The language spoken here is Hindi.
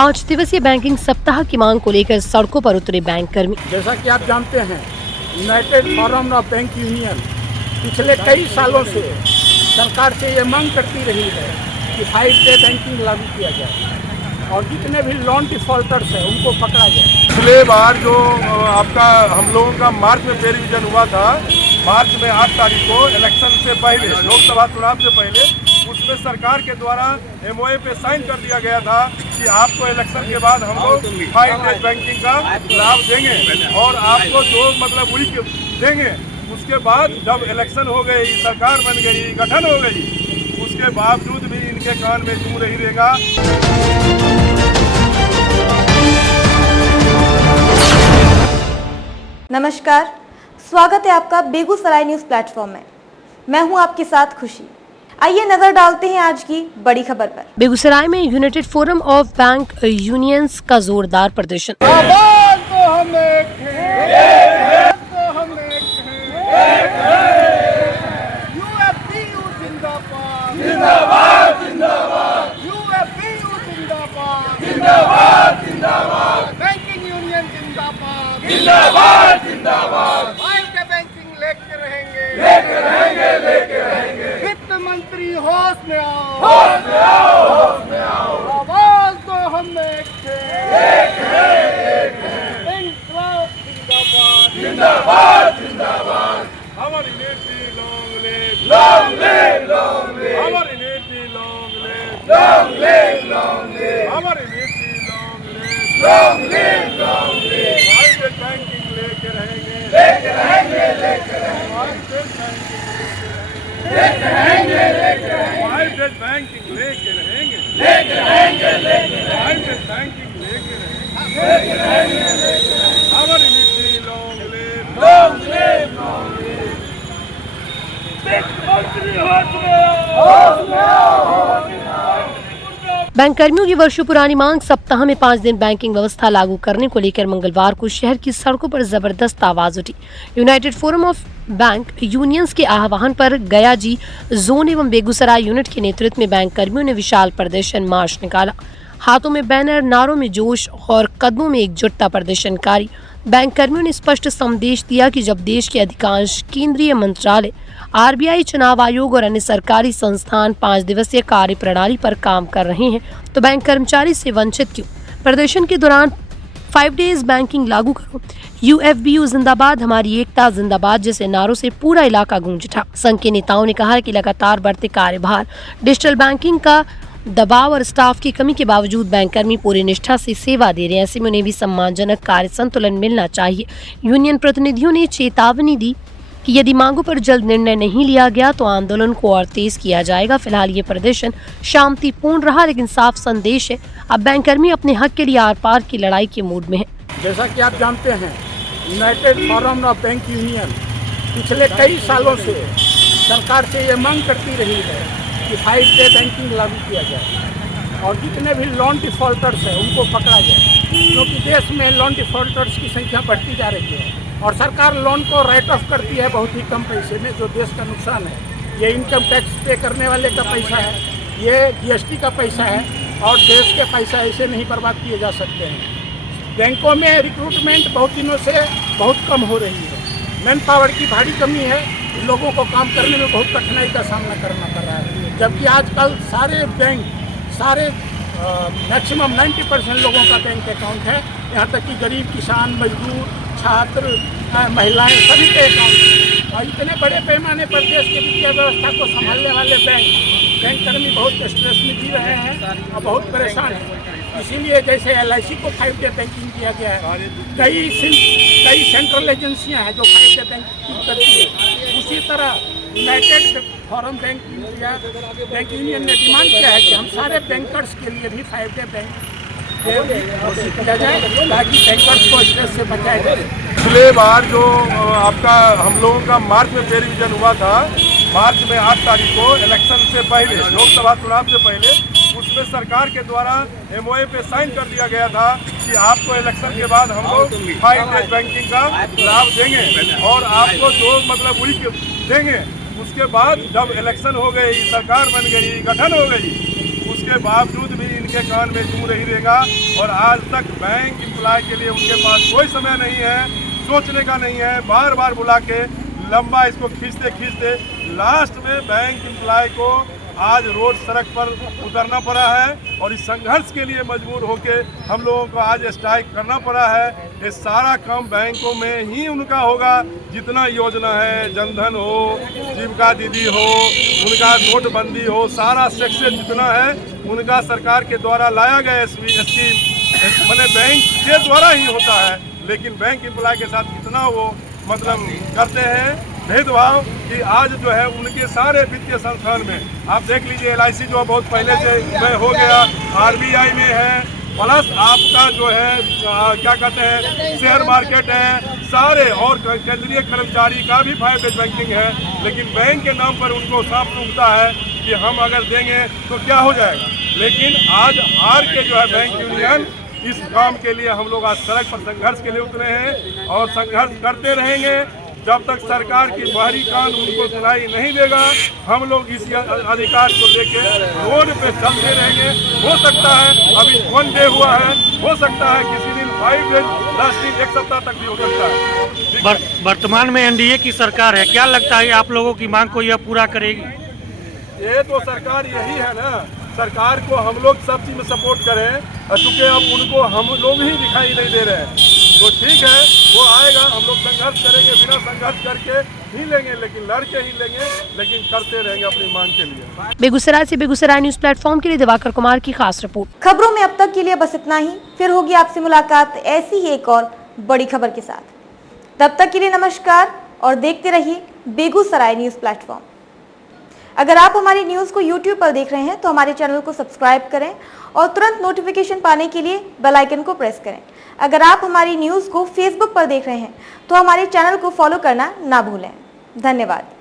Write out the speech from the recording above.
5 दिवसीय बैंकिंग सप्ताह की मांग को लेकर सड़कों पर उतरे बैंक कर्मी। जैसा कि आप जानते हैं, United forum of bank union पिछले कई सालों से सरकार से ये मांग करती रही है कि 5 डे बैंकिंग लागू किया जाए और जितने भी लोन डिफॉल्टर्स हैं उनको पकड़ा जाए। पिछले बार जो आपका हम लोगों का मार्च में पे रिवीजन हुआ था, मार्च में 8 तारीख को इलेक्शन से पहले, लोकसभा चुनाव से पहले, उसमें सरकार के द्वारा MOA पे साइन कर दिया गया था कि आपको इलेक्शन के बाद हम लोग 5 डेज बैंकिंग का लाभ देंगे और आपको जो मतलब वीक देंगे। उसके बाद जब इलेक्शन हो गई, सरकार बन गई, गठन हो गई, उसके बावजूद भी इनके कान में जू नहीं रहेगा। नमस्कार, स्वागत है आपका बेगूसराय न्यूज प्लेटफॉर्म में। मैं हूं आपके साथ खुशी। आइए नजर डालते हैं आज की बड़ी खबर पर। बेगूसराय में United forum of bank unions का जोरदार प्रदर्शन। बैंकिंग यूनियन जिंदाबाद, जिंदाबाद, जिंदाबाद। बैंकिंग लेके रहेंगे, लेके रहेंगे, लेके रहेंगे। वित्त मंत्री होश में आओ, होश में आओ, होश में आओ। आवाज दो हम एक जिंदाबाद, जिंदाबाद, जिंदाबाद। हमारी नीति long live, long live, long live. हमारी नीति long live, long live, long live. हमारी नीति long live, long live, long live. Private banking लेके रहेंगे, लेके रहेंगे, लेके रहेंगे। प्राइवेट बैंकिंग लेके रहेंगे, लेके रहेंगे, लेके रहेंगे। प्राइवेट बैंकिंग लेके रहेंगे, लेके रहेंगे, लेके रहेंगे। हमारी नीति long live, long live, long live. मंत्री होश में आओ, होश में आओ, होश में आओ। बैंक कर्मियों की वर्षों पुरानी मांग सप्ताह में 5 दिन बैंकिंग व्यवस्था लागू करने को लेकर मंगलवार को शहर की सड़कों पर जबरदस्त आवाज उठी। United forum of bank unions के आह्वान पर गया जी जोन एवं बेगूसराय यूनिट के नेतृत्व में बैंक कर्मियों ने विशाल प्रदर्शन मार्च निकाला। हाथों में बैनर, नारों में जोश और कदमों में एकजुटता। प्रदर्शनकारी बैंक कर्मियों ने स्पष्ट संदेश दिया कि जब देश के अधिकांश केंद्रीय मंत्रालय, RBI, चुनाव आयोग और अन्य सरकारी संस्थान 5 दिवसीय कार्य प्रणाली पर काम कर रहे हैं तो बैंक कर्मचारी से वंचित क्यों। प्रदर्शन के दौरान 5 डेज बैंकिंग लागू करो, UFBU जिंदाबाद, हमारी एकता जिंदाबाद जैसे नारों से पूरा इलाका गूंज उठा। संघ के नेताओं ने कहा कि लगातार बढ़ते कार्यभार, डिजिटल बैंकिंग का दबाव और स्टाफ की कमी के बावजूद बैंक कर्मी पूरी निष्ठा से सेवा दे रहे हैं। ऐसे में उन्हें भी सम्मानजनक कार्य संतुलन मिलना चाहिए। यूनियन प्रतिनिधियों ने चेतावनी दी कि यदि मांगों पर जल्द निर्णय नहीं लिया गया तो आंदोलन को और तेज किया जाएगा। फिलहाल ये प्रदर्शन शांतिपूर्ण रहा, लेकिन साफ संदेश है अब बैंक कर्मी अपने हक के लिए आर पार की लड़ाई के मूड में है। जैसा कि आप जानते हैं, United forum of bank union पिछले कई सालों से सरकार से ये मांग करती रही है कि 5 डे बैंकिंग लागू किया जाए और जितने भी लोन डिफॉल्टर्स हैं उनको पकड़ा जाए, क्योंकि देश में लोन डिफॉल्टर्स की संख्या बढ़ती जा रही है और सरकार लोन को राइट ऑफ करती है बहुत ही कम पैसे में, जो देश का नुकसान है। ये इनकम टैक्स पे करने वाले का पैसा है, ये GST का पैसा है और देश के पैसा ऐसे नहीं बर्बाद किए जा सकते हैं। बैंकों में रिक्रूटमेंट बहुत दिनों से बहुत कम हो रही है, मैन पावर की भारी कमी है, लोगों को काम करने में बहुत कठिनाई का सामना करना पड़ रहा है। जबकि आजकल सारे बैंक, सारे मैक्सिमम 90% लोगों का बैंक अकाउंट है, यहाँ तक कि गरीब किसान, मजदूर, छात्र, महिलाएं सभी के अकाउंट हैं। और इतने बड़े पैमाने पर देश के वित्तीय व्यवस्था को संभालने वाले बैंक कर्मी बहुत स्ट्रेस में जी रहे हैं और बहुत परेशान हैं। इसीलिए जैसे LIC को 5 डे बैंकिंग किया गया है, कई सेंट्रल एजेंसियां हैं जो 5 डे बैंकिंग करती है, उसी तरह यूनाइटेड फोरम बैंक यूनियन ने डिमांड किया है कि हम सारे बैंकर्स के लिए भी 5 डे बैंक किया जाए ताकि बैंकर्स को स्ट्रेस से बचाया जाए। पिछले बार जो आपका हम लोगों का मार्च में पे रिवीजन हुआ था, मार्च में 8 तारीख को इलेक्शन से पहले, लोकसभा चुनाव से पहले, उसमें सरकार के द्वारा MOA पे साइन कर दिया गया था कि आपको इलेक्शन के बाद हम लोग 5 डेज बैंकिंग का लाभ देंगे और आपको जो मतलब वीक देंगे। उसके बाद जब इलेक्शन हो गई, सरकार बन गई, गठन हो गई, उसके बावजूद भी उनके कान में जू नहीं देगा। और आज तक बैंक एम्प्लॉय के लिए उनके पास कोई समय नहीं है, सोचने का नहीं है। बार बार बुला के लंबा इसको खींचते लास्ट में बैंक एम्प्लॉय को आज रोड सड़क पर उतरना पड़ा है और इस संघर्ष के लिए मजबूर होके हम लोगों को आज स्ट्राइक करना पड़ा है। ये सारा काम बैंकों में ही उनका होगा। जितना योजना है, जनधन हो, जीविका दीदी हो, उनका नोटबंदी हो, सारा सेक्शन जितना है उनका सरकार के द्वारा लाया गया स्कीम मैंने बैंक के द्वारा ही होता है। लेकिन बैंक एम्प्लॉय के साथ कितना वो मतलब करते हैं भेदभाव कि आज जो है उनके सारे वित्तीय संस्थान में आप देख लीजिए, LIC जो बहुत पहले से हो गया, RBI में है, प्लस आपका जो है क्या कहते हैं शेयर मार्केट है, सारे और केंद्रीय कर्मचारी का भी प्राइवेट बैंकिंग है। लेकिन बैंक के नाम पर उनको साफ टूटता है कि हम अगर देंगे तो क्या हो जाएगा। लेकिन आज हार के जो है बैंक यूनियन इस काम के लिए हम लोग आज सड़क पर संघर्ष के लिए उतरे हैं और संघर्ष करते रहेंगे जब तक सरकार की बाहरी कान उनको सुनाई नहीं देगा। हम लोग इस अधिकार को लेके रोड पे चलते रहेंगे। हो सकता है अभी 1 डे हुआ है, हो सकता है किसी दिन 5 डेज, 10 दिन, 1 सप्ताह तक भी हो सकता है। वर्तमान में NDA की सरकार है, क्या लगता है आप लोगों की मांग को यह पूरा करेगी? ये तो सरकार यही है ना, सरकार को हम लोग सब चीज में सपोर्ट करें, चूँकि अब उनको हम लोग ही दिखाई नहीं दे रहे हैं। तो ठीक है, वो आएगा, हम लोग संघर्ष करेंगे, बिना संघर्ष करके ही लेंगे, लेकिन लड़के ही लेंगे, लेकिन करते रहेंगे अपनी मांग के लिए। बेगूसराय से बेगूसराय न्यूज प्लेटफॉर्म के लिए दिवाकर कुमार की खास रिपोर्ट। खबरों में अब तक के लिए बस इतना ही। फिर होगी आपसे मुलाकात ऐसी ही एक और बड़ी खबर के साथ। तब तक के लिए नमस्कार और देखते रहिए बेगूसराय न्यूज प्लेटफॉर्म। अगर आप हमारी न्यूज़ को YouTube पर देख रहे हैं तो हमारे चैनल को सब्सक्राइब करें और तुरंत नोटिफिकेशन पाने के लिए बेल आइकन को प्रेस करें। अगर आप हमारी न्यूज़ को Facebook पर देख रहे हैं तो हमारे चैनल को फॉलो करना ना भूलें। धन्यवाद।